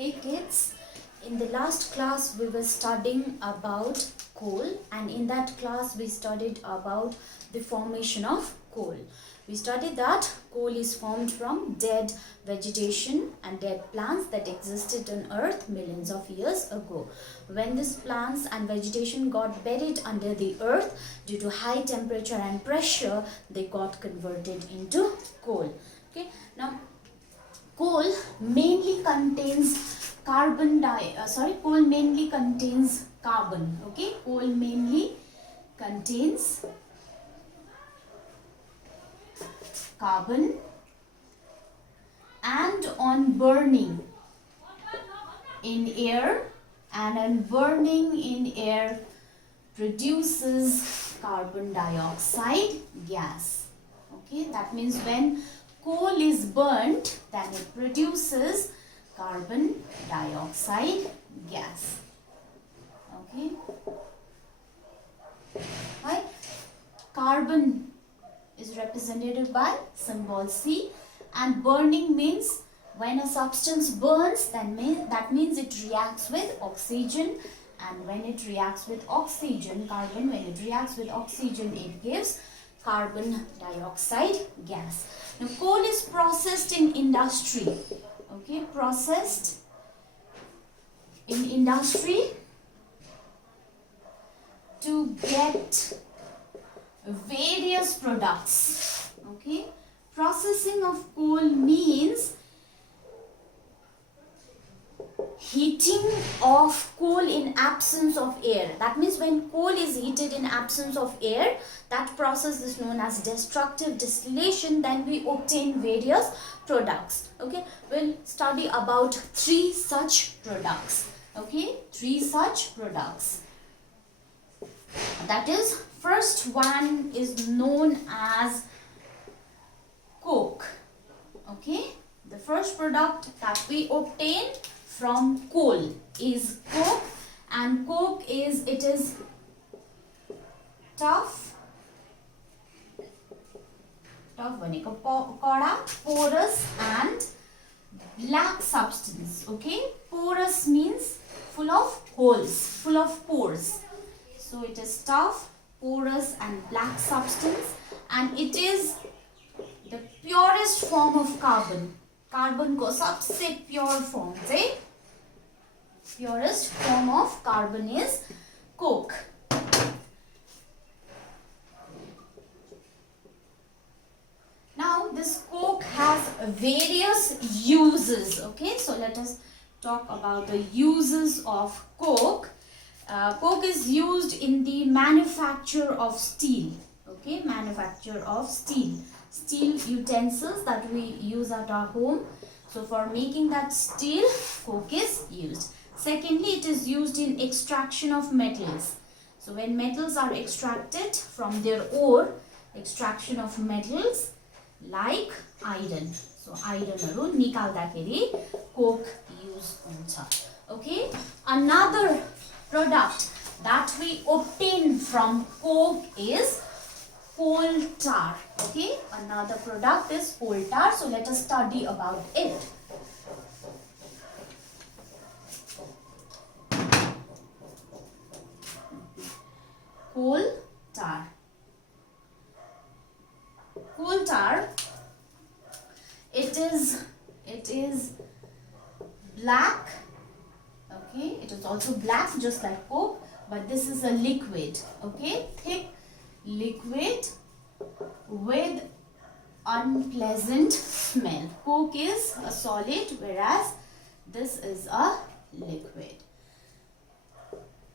Hey kids, in the last class we were studying about coal, and in that class we studied about the formation of coal. We studied that coal is formed from dead vegetation and dead plants that existed on earth millions of years ago. When these plants and vegetation got buried under the earth due to high temperature and pressure, they got converted into coal. Okay, now coal mainly contains coal mainly contains carbon. Okay, coal mainly contains carbon, and on burning in air produces carbon dioxide gas. Okay, that means when coal is burnt, then it produces carbon dioxide gas. Okay, right? Carbon is represented by symbol C, and burning means when a substance burns, then that means it reacts with oxygen, and when it reacts with oxygen, carbon, when it reacts with oxygen, it gives carbon dioxide gas. Now coal is processed in industry. Okay, processed in industry to get various products. Okay, processing of coal means heating of coal in absence of air. That means when coal is heated in absence of air, that process is known as destructive distillation. Then we obtain various products. Okay, we'll study about three such products. Okay, three such products. That is, first one is known as coke. Okay, the first product that we obtain from coal is coke, and coke is tough porous and black substance. Okay, porous means full of holes, full of pores. So it is tough, porous and black substance, and it is the purest form of carbon. Carbon को सबसे pure form से purest form of carbon is coke. Now this coke has various uses. Okay, so let us talk about the uses of coke. Coke is used in the manufacture of steel. Okay, manufacture of steel utensils that we use at our home. So for making that steel, coke is used. Secondly, it is used in extraction of metals. So when metals are extracted from their ore, extraction of metals like iron. So iron nikaldakeri coke use huncha. Okay, another product that we obtain from coke is coal tar. Okay, another product is coal tar. So let us study about it. Coal tar. Coal tar, it is black. Okay, it is also black just like coke, but this is a liquid. Okay, thick liquid with unpleasant smell. Coke is a solid, whereas this is a liquid,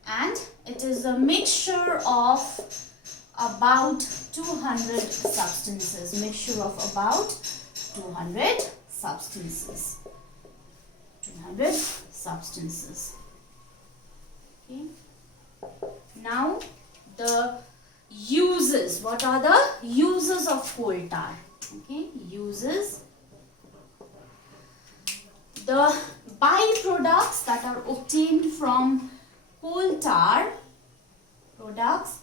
and it is a mixture of about 200 substances. Mixture of about 200 substances. 200 substances. Okay. Now the uses. What are the uses of coal tar? Okay, uses. The byproducts that are obtained from coal tar, products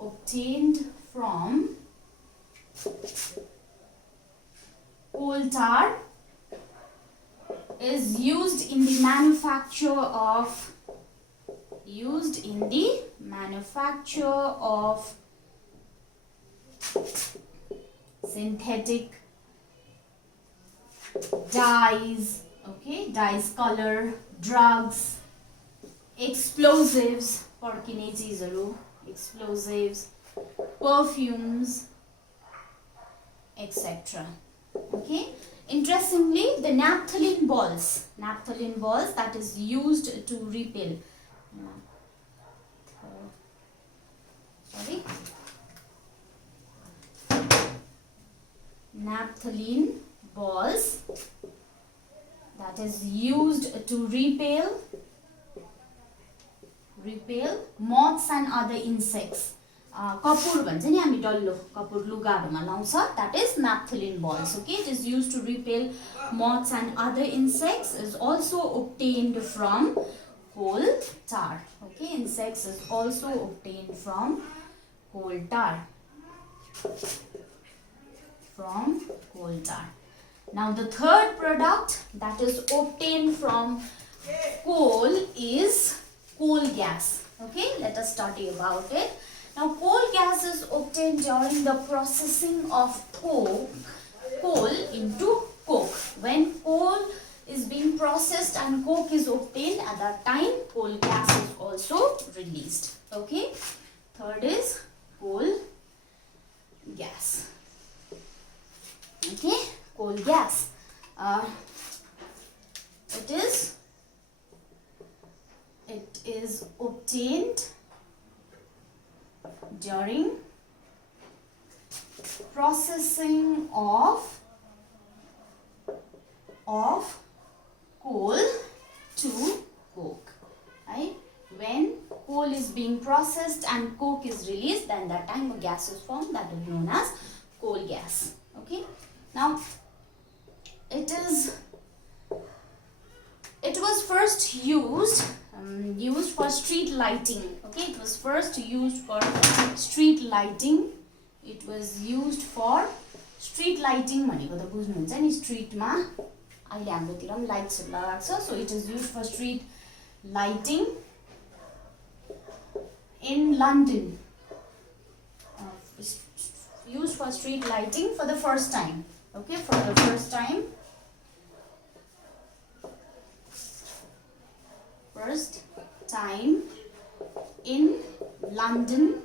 obtained from coal tar is used in the manufacture of synthetic dyes, okay, dyes, color, drugs, explosives, explosives, perfumes, etc. Okay. Interestingly, the naphthalene balls that is used to repel. Naphthalene balls that is used to repel moths and other insects. Kapur bhन्छ नि हामी डल्लो कपुर लुगाहरुमा लाउँछ, that is naphthalene balls. Okay, it is used to repel moths and other insects, is also obtained from coal tar. Okay, insects is also obtained from coal tar. Now the third product that is obtained from coal is coal gas. Okay, let us study about it. Now coal gas is obtained during the processing of coal into coke. When coal is being processed and coke is obtained, at that time coal gas is also released. Okay, third is coal gas. Okay, coal gas. It is obtained during processing of coal to coke. Right? When coal is being processed and coke is released, then that time a gas is formed that is known as coal gas. Okay. Now it was first used for street lighting. Okay, it was first used for street lighting. It was used for street lighting भनेको त बुझ्नुहुन्छ नि, स्ट्रीटमा अहिले हाम्रोतिर पनि लाइट्सहरु लगाएको छ, so it is used for street lighting in London. Used for street lighting for the first time. Okay, for the first time in London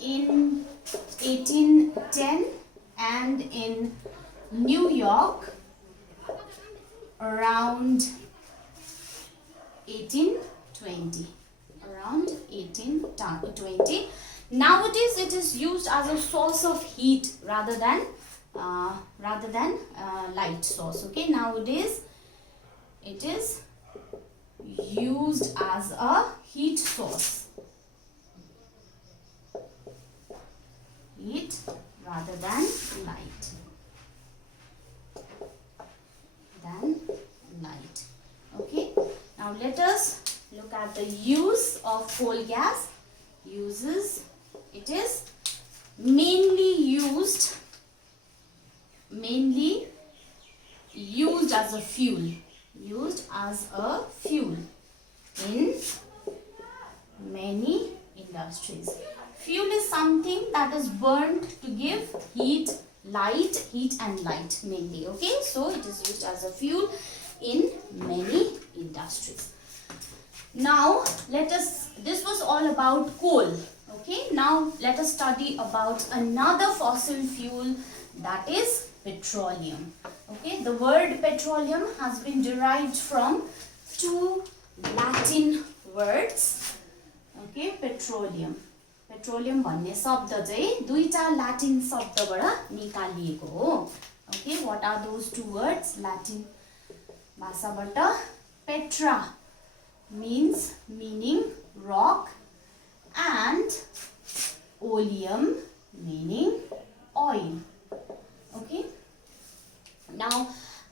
in 1810 and in New York around 1820. Nowadays it is used as a source of heat rather than light source. Okay, nowadays it is used as a heat source, heat rather than light. Okay, now let us look at the use of coal gas. Uses: it is mainly used as a fuel. In many industries. Fuel is something that is burned to give heat and light mainly. Okay, so it is used as a fuel in many industries. Now this was all about coal. Okay, now let us study about another fossil fuel, that is petroleum. Okay, the word petroleum has been derived from two Latin words. Okay, petroleum भन्ने शब्द चाहिँ दुईटा Latin शब्दबाट निकालिएको हो. Okay, what are those two words? Latin भाषाबाट petra meaning rock and oleum meaning oil. Okay, now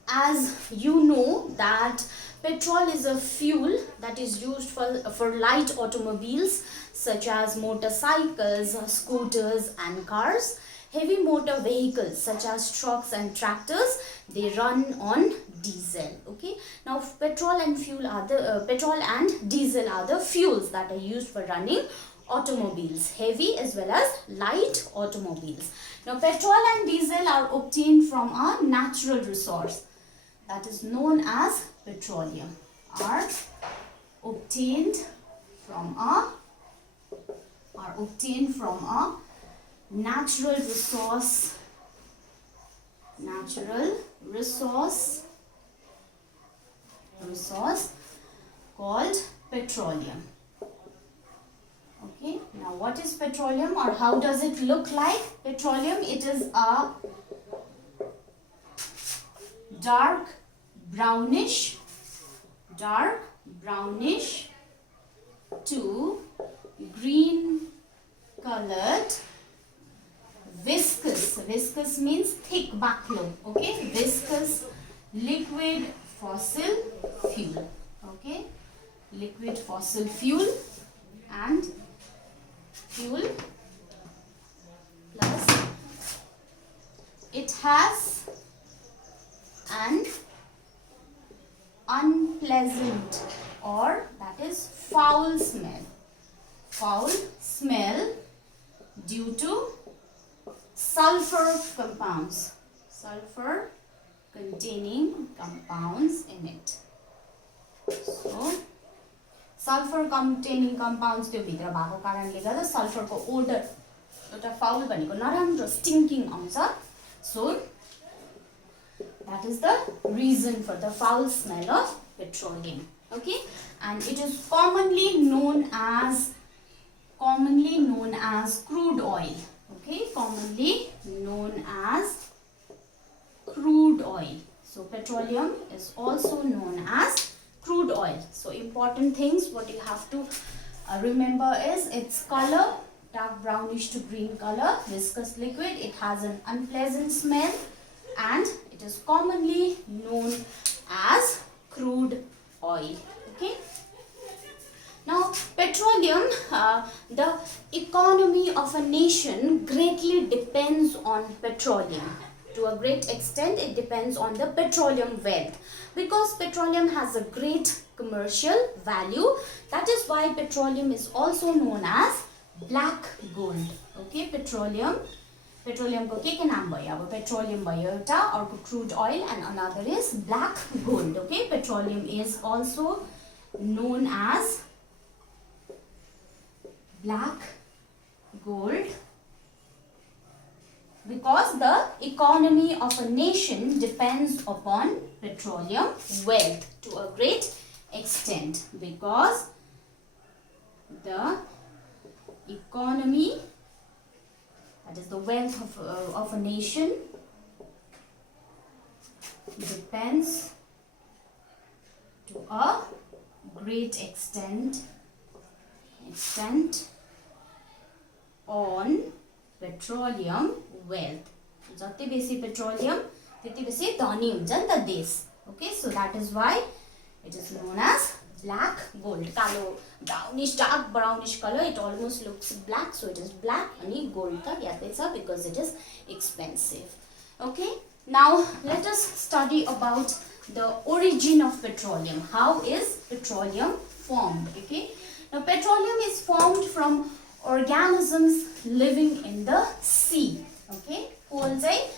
as you know that petrol is a fuel that is used for light automobiles such as motorcycles, scooters and cars. Heavy motor vehicles such as trucks and tractors, they run on diesel. Okay, now petrol and diesel are the fuels that are used for running automobiles, heavy as well as light automobiles. Now petrol and diesel are obtained from a natural resource that is known as petroleum, are obtained from a natural resource called petroleum. Okay, now what is petroleum, or how does it look like? Petroleum, it is a dark brownish to green colored viscous means thick backflow. Okay, viscous liquid fossil fuel. Okay, liquid fossil fuel and fuel, plus it has an unpleasant, or that is foul smell due to sulfur containing compounds in it. So sulfur containing compounds त्यो भित्र भएको कारणले गर्दा sulphur को order एउटा foul भनेको नराम्रो स्टिंकिङ आउँछ. So that is the reason for the foul smell of petroleum. Okay, and it is commonly known as crude oil. Okay, commonly known as crude oil. So petroleum is also known as crude oil. So important things what you have to remember is its color, dark brownish to green color, viscous liquid, it has an unpleasant smell, and it is commonly known as crude oil. Okay, now petroleum, the economy of a nation greatly depends on petroleum. To a great extent it depends on the petroleum wealth, because petroleum has a great commercial value. That is why petroleum is also known as black gold. Okay, petroleum को के नाम भयो? अब petroleum भयो एउटा, अर्को crude oil, and another is black gold. Okay, petroleum is also known as black gold because the economy of a nation depends upon petroleum wealth to a great extent, because the economy, that is the wealth of a nation, depends to a great extent on petroleum wealth. जति बेसी petroleum त्यति बेसी धनी हुन्छ नि त देश. Okay, so that is why it is known as black gold. कालो brownish, dark brownish color, it almost looks black, so it is black. अनि gold त यादै छ because it is expensive. Okay, now let us study about the origin of petroleum. How is petroleum formed? Okay, now petroleum is formed from organisms living in the sea. Okay, coal चाहिँ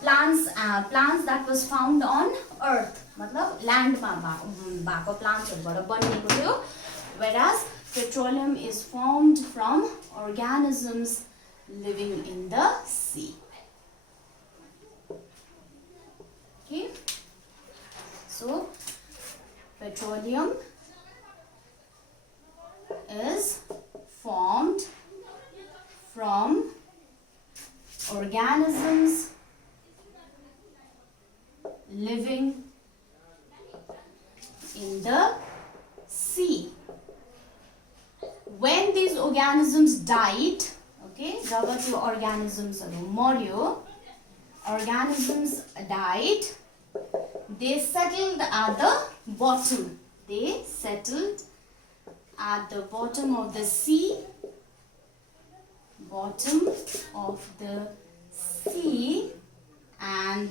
plants that was found on earth, मतलब land मा भएको plants हरुबाट बनिएको थियो, whereas petroleum is formed from organisms living in the sea. Okay, so petroleum is formed from organisms living in the sea. When these organisms died, okay, जब त्यो organisms died, they settled at the bottom. They settled at the bottom of the sea, and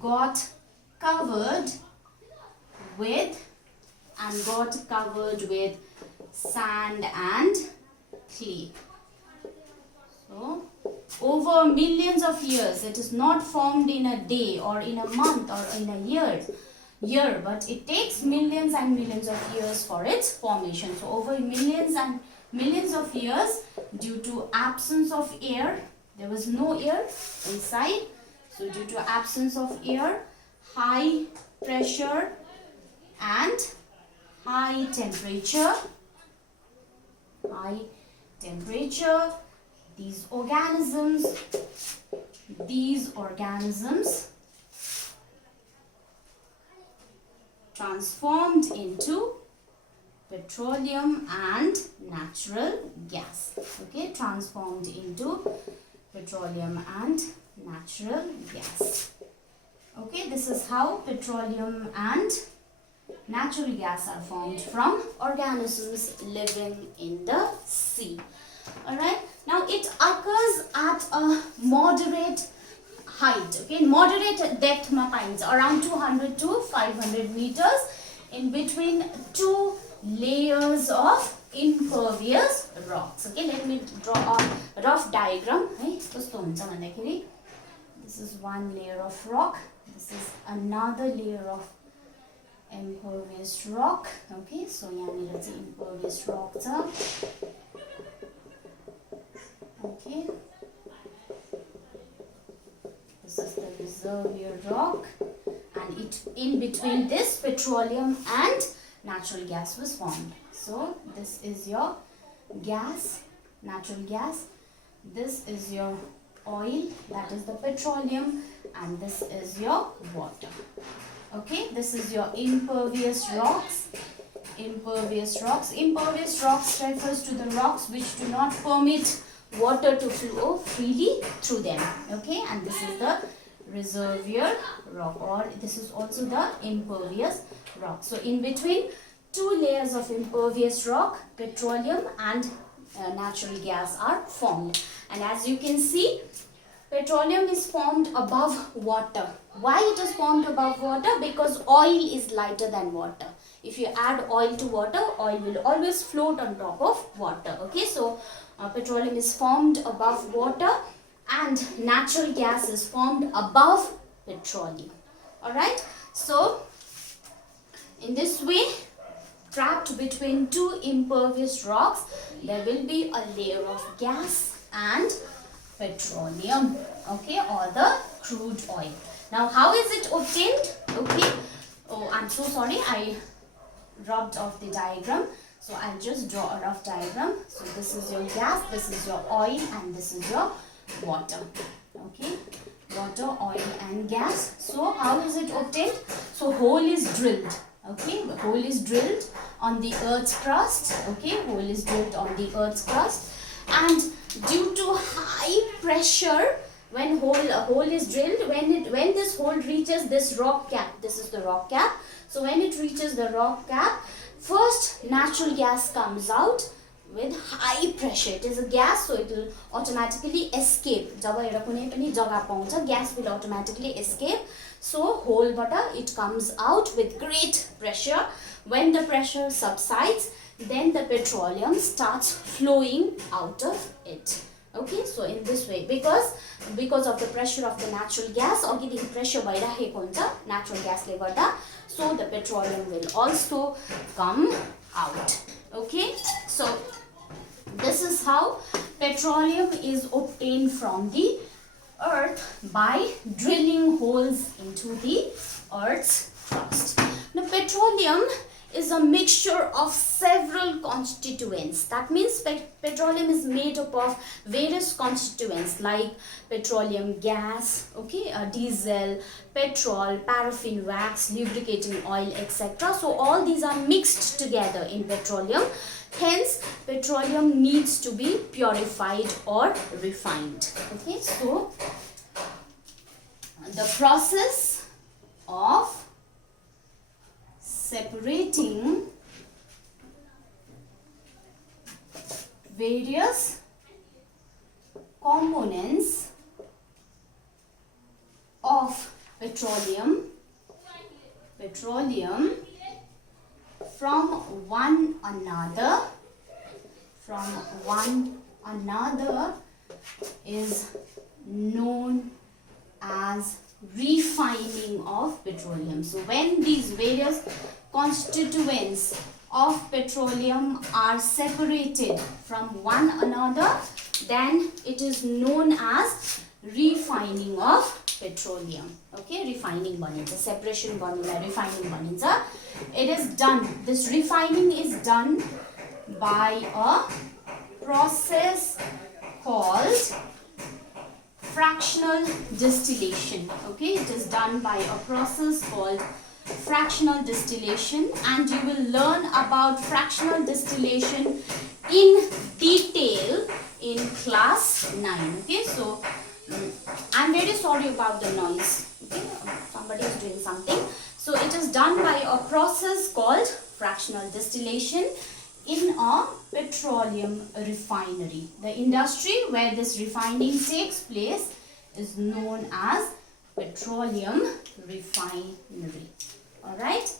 got covered with sand and clay. So over millions of years, it is not formed in a day or in a month or in a year, but it takes millions and millions of years for its formation. So over millions and millions of years, due to absence of air, there was no air inside. So due to absence of air, high pressure and high temperature, these organisms transformed into petroleum and natural gas. Okay, transformed into petroleum and natural gas. Okay, this is how petroleum and natural gas are formed from organisms living in the sea. Alright, now it occurs at a moderate height, okay, moderate depth around 200 to 500 meters in between two layers of impervious rocks. Okay, let me draw a rough diagram. This is one layer of rock, this is another layer of impervious rock. Okay, so yahanira chai impervious rock cha. Okay, this is the reservoir rock, and it in between this petroleum and natural gas was formed. So this is your gas, natural gas, this is your oil, that is the petroleum, and this is your water. Okay, this is your impervious rocks. Impervious rocks refers to the rocks which do not permit water to flow freely through them. Okay, and this is the reservoir rock, or this is also the impervious rock. So in between two layers of impervious rock, petroleum and natural gas are formed. And as you can see, petroleum is formed above water. Why it is formed above water? Because oil is lighter than water. If you add oil to water, oil will always float on top of water. Okay, so petroleum is formed above water and natural gas is formed above petroleum. Alright, so in this way, trapped between two impervious rocks, there will be a layer of gas and petroleum, okay, or the crude oil. Now how is it obtained? Okay, oh, I'm so sorry, I rubbed off the diagram. So I'll just draw a rough diagram. So this is your gas, this is your oil, and this is your water. Okay, water, oil and gas. So how is it obtained? So hole is drilled. Okay, the hole is drilled on the earth's crust. Okay, hole is drilled on the earth's crust, and due to high pressure, when a hole is drilled, when this hole reaches this rock cap, this is the rock cap. So when it reaches the rock cap, first natural gas comes out with high pressure. It is a gas, so it will automatically escape. Gas will automatically escape. So hole butter, it comes out with great pressure. When the pressure subsides, then the petroleum starts flowing out of it. Okay, so in this way, because of the pressure of the natural gas, or getting pressure by natural gas level, so the petroleum will also come out. Okay, so this is how petroleum is obtained from the earth by drilling holes into the earth's crust. Now petroleum is a mixture of several constituents. That means petroleum is made up of various constituents like petroleum gas, okay, diesel, petrol, paraffin wax, lubricating oil, etc. So all these are mixed together in petroleum. Hence, petroleum needs to be purified or refined. Okay, so the process of separating various components of petroleum petroleum from one another is known as refining of petroleum. So when these various constituents of petroleum are separated from one another, then it is known as refining of petroleum. Okay, refining baniन्छ, separation गर्नुलाई refining baniन्छ. It is done, this refining is done by a process called fractional distillation. Okay, it is done by a process called fractional distillation, and you will learn about fractional distillation in detail in class 9. Okay, so I'm very sorry about the noise. Okay, somebody is doing something. So it is done by a process called fractional distillation in a petroleum refinery. The industry where this refining takes place is known as petroleum refinery. Alright.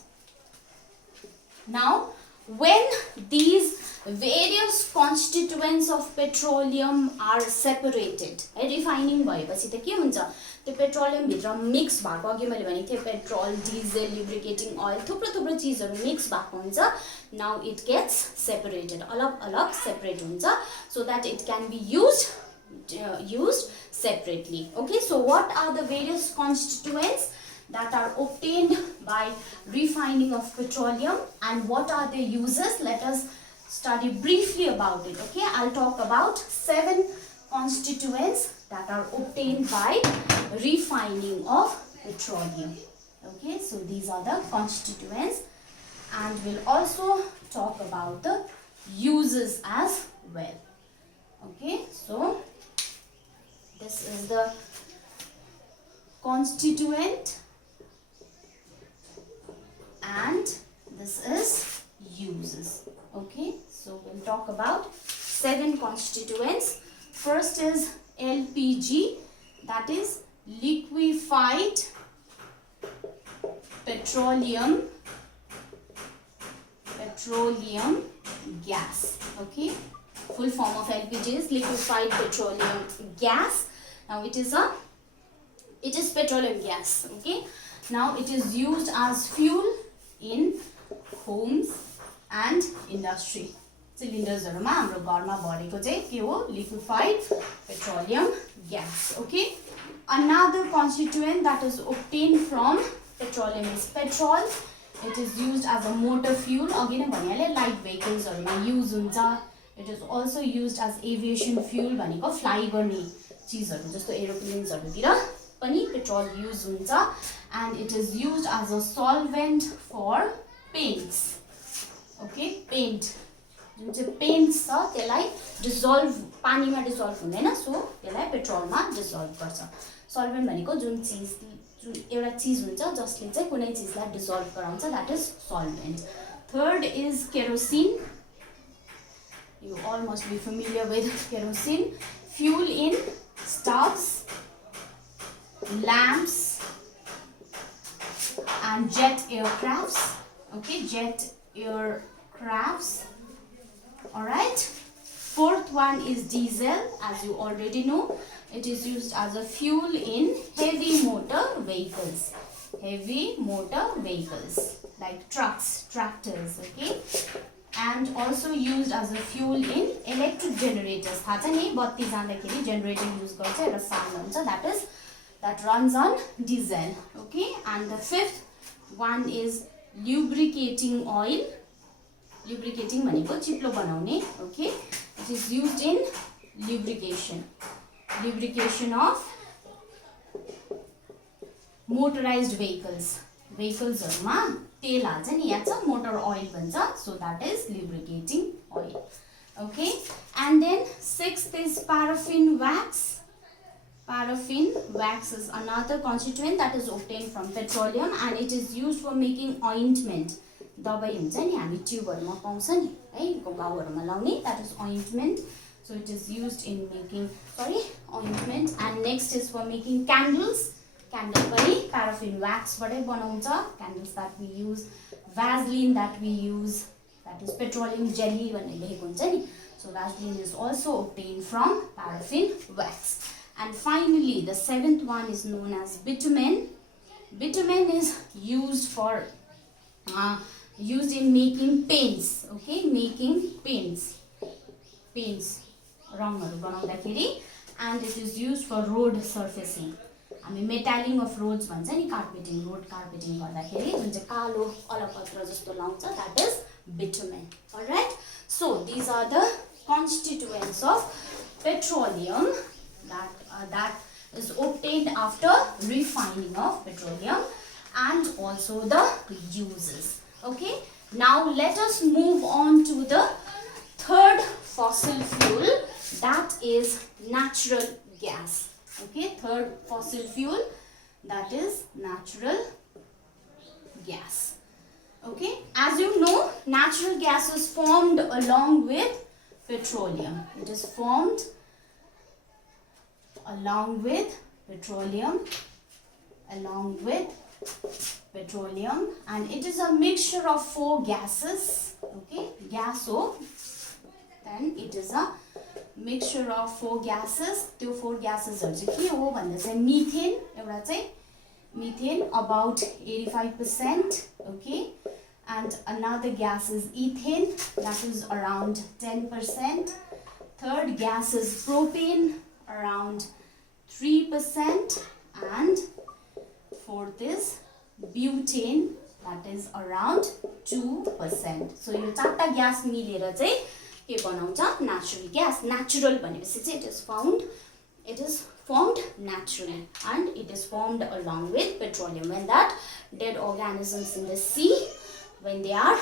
Now, when these various constituents of petroleum are separated, refining भएपछि त के हुन्छ, त्यो petroleum भित्र mix भएको, अघि मैले भनेको थिएँ पेट्रोल, डिजेल, लुब्रिकेटिङ ओइल, थुप्रो चीजहरु मिक्स भएको हुन्छ. Now it gets separated, अलग separate हुन्छ, so that it can be used separately. Okay, so what are the various constituents that are obtained by refining of petroleum and what are their uses? Let us study briefly about it. Okay, I'll talk about 7 constituents that are obtained by refining of petroleum. Okay, so these are the constituents, and we'll also talk about the uses as well. Okay, so this is the constituent and this is uses. Okay, so we'll talk about 7 constituents. First is LPG, that is liquefied petroleum gas. Okay, full form of LPG is liquefied petroleum gas. Now it is petroleum gas. Okay, now it is used as fuel in homes and industry. Cylinders-हरुमा हाम्रो घरमा भरेको चाहिँ के हो, liquefied petroleum gas. Okay, another constituent that is obtained from petroleum is petrol. It is used as a motor fuel. अघि नै भनिहाले light vehicles-हरुमा use हुन्छ. It is also used as aviation fuel, भनेको fly गर्ने चीजहरु जस्तो एरोप्लेन्सहरुतिर पनि पेट्रोल युज हुन्छ. And it is used as a solvent for paints. Okay, paint, जुन चाहिँ paint छ त्यसलाई डिसल्भ, पानीमा डिसल्भ हुँदैन, सो त्यसलाई पेट्रोलमा डिसल्भ गर्छ. सल्भेन्ट भनेको जुन एउटा चीज हुन्छ जसले चाहिँ कुनै चीजलाई डिसल्भ गराउँछ, that is solvent. Third is kerosene. You all must be familiar with kerosene. Fuel in stoves, lamps and jet aircrafts. Okay, jet aircrafts. Alright. Fourth one is diesel. As you already know, it is used as a fuel in heavy motor vehicles. Heavy motor vehicles like trucks, tractors. Okay, and also used as a fuel in electric generators. थाहा छ नि, बत्ती जाँदाखेरि generator use गर्छ, एउटा sound हुन्छ, that runs on diesel. Okay, and the fifth one is lubricating oil. Lubricating भनेको चिप्लो बनाउने. Okay, it is used in lubrication of motorized vehicles. Vehicles-हरुमा तेल हाल्छ नि, याद छ, motor oil भन्छ, so that is lubricating oil. Okay, and then sixth is paraffin wax. Paraffin wax is another constituent that is obtained from petroleum and it is used for making ointment. दबाई हुन्छ नि, हामी ट्युबहरुमा पाउँछ नि है, गाउँहरुमा लाउने, that is ointment. So it is used in making ointment. And next is for making candles. Candle पनि paraffin व्याक्सबाटै बनाउँछ. Candles that we use, Vaseline that we use, that is petroleum jelly भनेर लेखेको हुन्छ नि. So Vaseline is also obtained from paraffin wax. And finally, the seventh one is known as bitumen. Bitumen is used for used in making paints. Okay, making paints. रङहरु बनाउँदाखेरि, and it is used for road surfacing. हामी मेटालिङ of roads भन्छ नि, carpeting, road carpeting गर्दाखेरि जुन चाहिँ कालो अलपत्र जस्तो लाउँछ, that is bitumen. Alright, so these are the constituents of petroleum that is obtained after refining of petroleum, and also the uses. Okay, now let us move on to the third fossil fuel, that is natural gas. Okay, third fossil fuel, that is natural gas. Okay, as you know, natural gas is formed along with petroleum. It is formed along with petroleum, and it is a mixture of 4 gases. Okay, gas हो, then it is a mixture of 4 gases. त्यो 4 gases हरु चाहिँ के हो भन्दा चाहिँ methane, एउटा चाहिँ methane about 85%. Okay, and another gas is ethane, that is around 10%. Third gas is propane, around 3%, and fourth is butane, that is around 2%. So यो चारटा ग्यास मिलेर चाहिँ के बनाउँछ, natural gas. Natural भनेपछि चाहिँ it is formed naturally, and it is formed along with petroleum. When that dead organisms in the sea, when they are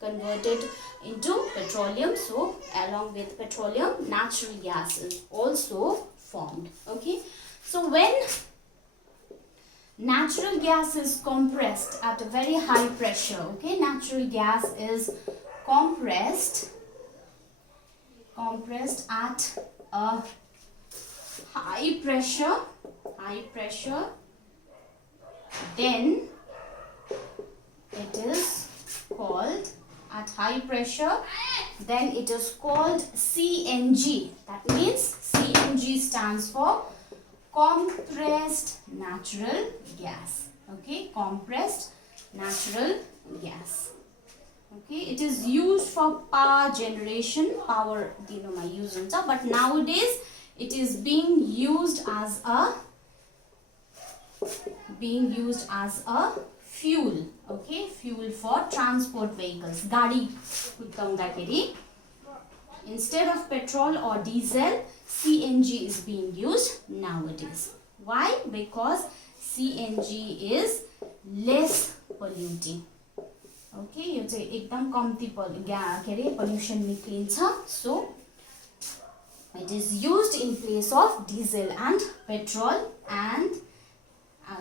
converted into petroleum, so along with petroleum, natural gas is also formed. Okay, so when natural gas is compressed at a very high pressure, okay, natural gas is compressed at a high pressure, then it is called, at high pressure, then it is called CNG. That means CNG stands for compressed natural gas. Okay, compressed natural gas. Okay, it is used for power generation, power dinoma use huncha, but nowadays it is being used as a fuel. Okay, fuel for transport vehicles. Gadi kudaउँदाखेरि instead of petrol or diesel, CNG is being used nowadays. Why? Because CNG is less polluting. Okay, यो चाहिँ एकदम कम्ती pollution निक्लिन्छ. So it is used in place of diesel and petrol, and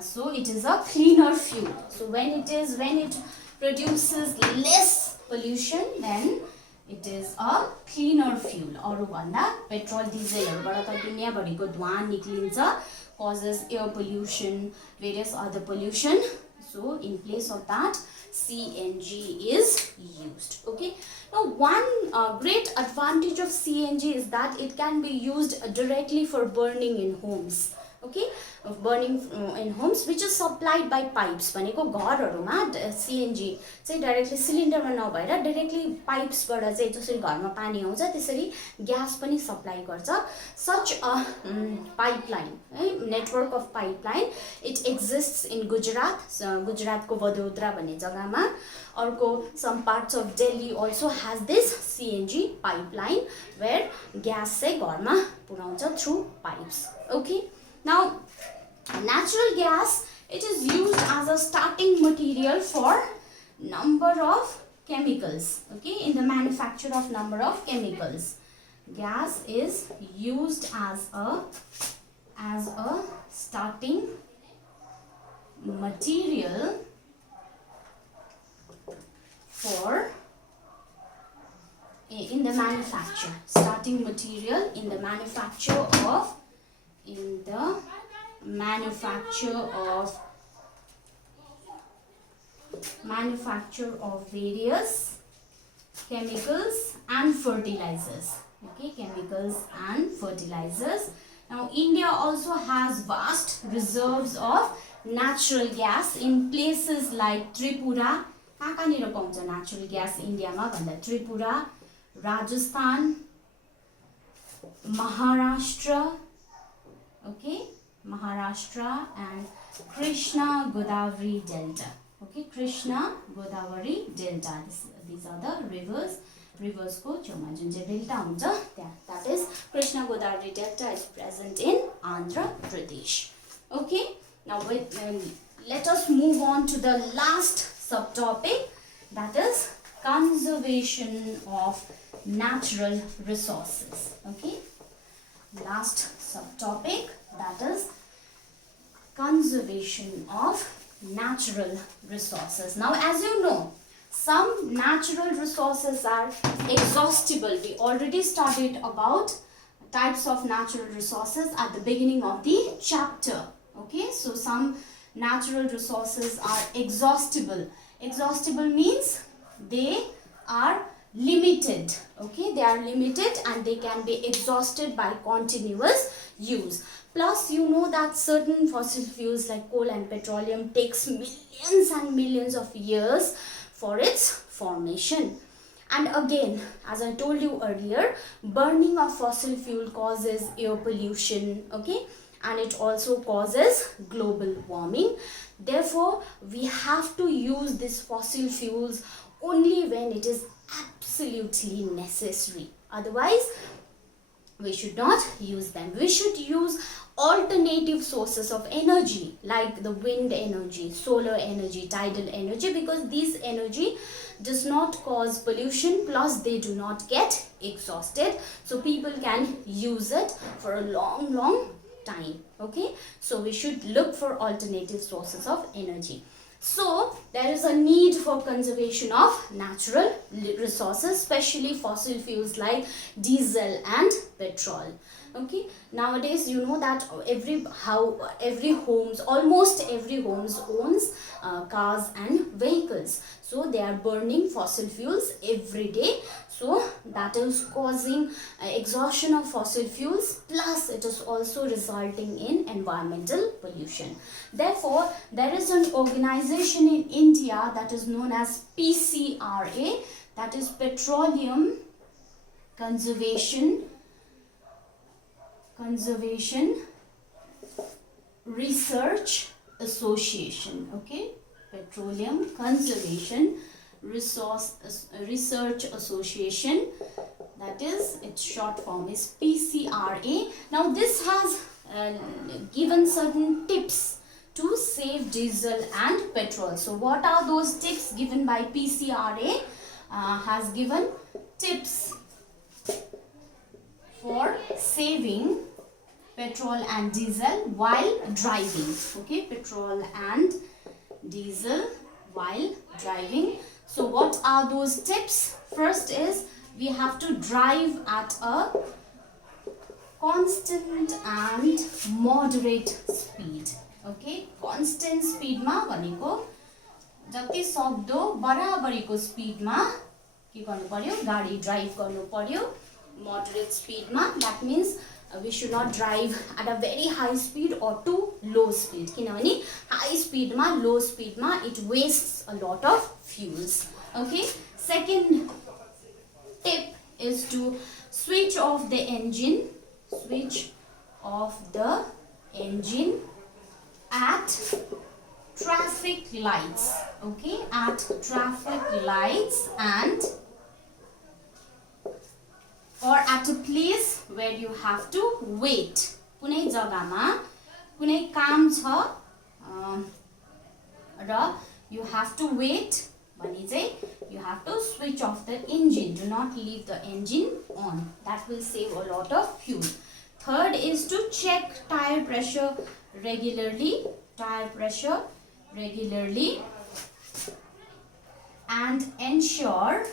so it is a cleaner fuel. So when it produces less pollution, then it is a cleaner fuel. अरु भन्दा petrol डिजेलहरुबाट त दुनियाभरिको धुवा निक्लिन्छ, causes air pollution, various other pollution. So in place of that, CNG is used. Okay, now one great advantage of CNG is that it can be used directly for burning in homes. Okay, burning in homes, which is supplied by pipes. भनेको घरहरुमा CNG चाहिँ directly सिलिन्डरमा नभएर directly पाइप्सबाट चाहिँ जसरी घरमा पानी आउँछ त्यसरी gas पनि सप्लाई गर्छ. Such a pipeline, network of pipeline, it exists in Gujarat. गुजरातको वडोदरा भन्ने जग्गामा. अर्को some parts of Delhi also has this CNG pipeline where gas चाहिँ घरमा पुर्याउँछ through pipes. Okay, now natural gas, it is used as a starting material for number of chemicals. Okay, in the manufacture of number of chemicals, gas is used as a starting material for in the manufacture, starting material in the manufacture manufacture of various chemicals and fertilizers. Okay, chemicals and fertilizers. Now India also has vast reserves of natural gas in places like Tripura. कहाँनिर पाउँछ natural gas इन्डियामा भन्दा Tripura, Rajasthan, Maharashtra, okay, Maharashtra and Krishna Godavari Delta. Okay, Krishna Godavari Delta. These are the rivers ko choma jun chai delta huncha that is Krishna Godavari Delta is present in Andhra Pradesh. Okay, now let us move on to the last subtopic, that is conservation of natural resources. Okay, last subtopic, that is conservation of natural resources. Now as you know, some natural resources are exhaustible. We already studied about types of natural resources at the beginning of the chapter. Okay, so some natural resources are exhaustible. Exhaustible means they are limited. Okay, they are limited and they can be exhausted by continuous use. Plus, you know that certain fossil fuels like coal and petroleum takes millions and millions of years for its formation. And again, as I told you earlier, burning of fossil fuel causes air pollution, okay, and it also causes global warming. Therefore, we have to use these fossil fuels only when it is absolutely necessary. Otherwise, we should not use them. We should use alternative sources of energy like the wind energy, solar energy, tidal energy, because these energy does not cause pollution, plus they do not get exhausted, so people can use it for a long time. Okay, so we should look for alternative sources of energy. So there is a need for conservation of natural resources, especially fossil fuels like diesel and petrol. Okay, nowadays you know that almost every homes owns cars and vehicles, so they are burning fossil fuels every day. So that is causing exhaustion of fossil fuels, plus it is also resulting in environmental pollution. Therefore, there is an organization in India that is known as PCRA, that is Petroleum Conservation Research Association. Okay, Petroleum Conservation Research Association, that is, its short form is PCRA. Now this has given certain tips to save diesel and petrol. So what are those tips given by PCRA? Has given tips for saving petrol and diesel while driving. Okay, petrol and diesel while driving. So what are those tips? First is we have to drive at a constant and moderate speed. Okay, constant speed ma bhaneko जति सक्दो बराबरीको स्पिडमा के गर्नु पर्यो, गाडी drive गर्नु पर्यो. Moderate speed ma, that means we should not drive at a very high speed or too low speed. किनभने high speed ma, low speed ma, it wastes a lot of fuels. Okay, second tip is to switch off the engine. Switch off the engine at traffic lights. Okay, at traffic lights and or at a place where you have to wait. कुनै जग्गामा कुनै काम छ र you have to wait भने चाहिँ you have to switch off the engine. Do not leave the engine on. That will save a lot of fuel. Third is to check tire pressure regularly. Tire pressure regularly and ensure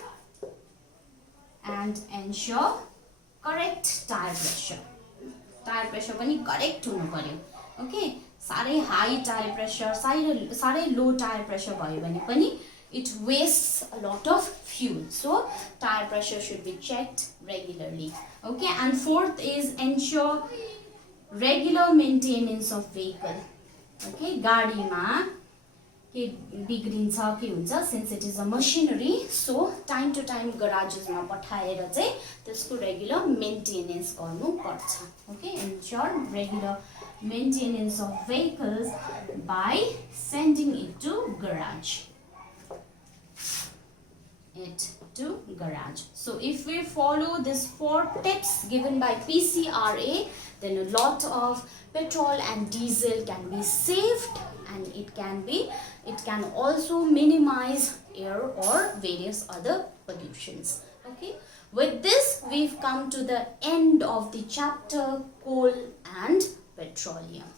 correct tire pressure. Tire pressure पनि correct हुनु पर्यो. Okay, साह्रै high tyre pressure साह्रै लो tyre pressure भयो भने पनि it wastes a lot of fuel. So tire pressure should be checked regularly. Okay, and fourth is ensure regular maintenance of vehicle. Okay, गाडीमा के बिग्रिन्छ के हुन्छ, since it is a machinery, so time to time garages मा पठाएर चाहिँ त्यसको regular maintenance गर्नु पर्छ. Okay, ensure regular maintenance of vehicles by sending it to garage. So if we follow these 4 tips given by PCRA, then a lot of petrol and diesel can be saved, and it can also minimize air or various other pollutions. Okay, with this we've come to the end of the chapter coal and petroleum.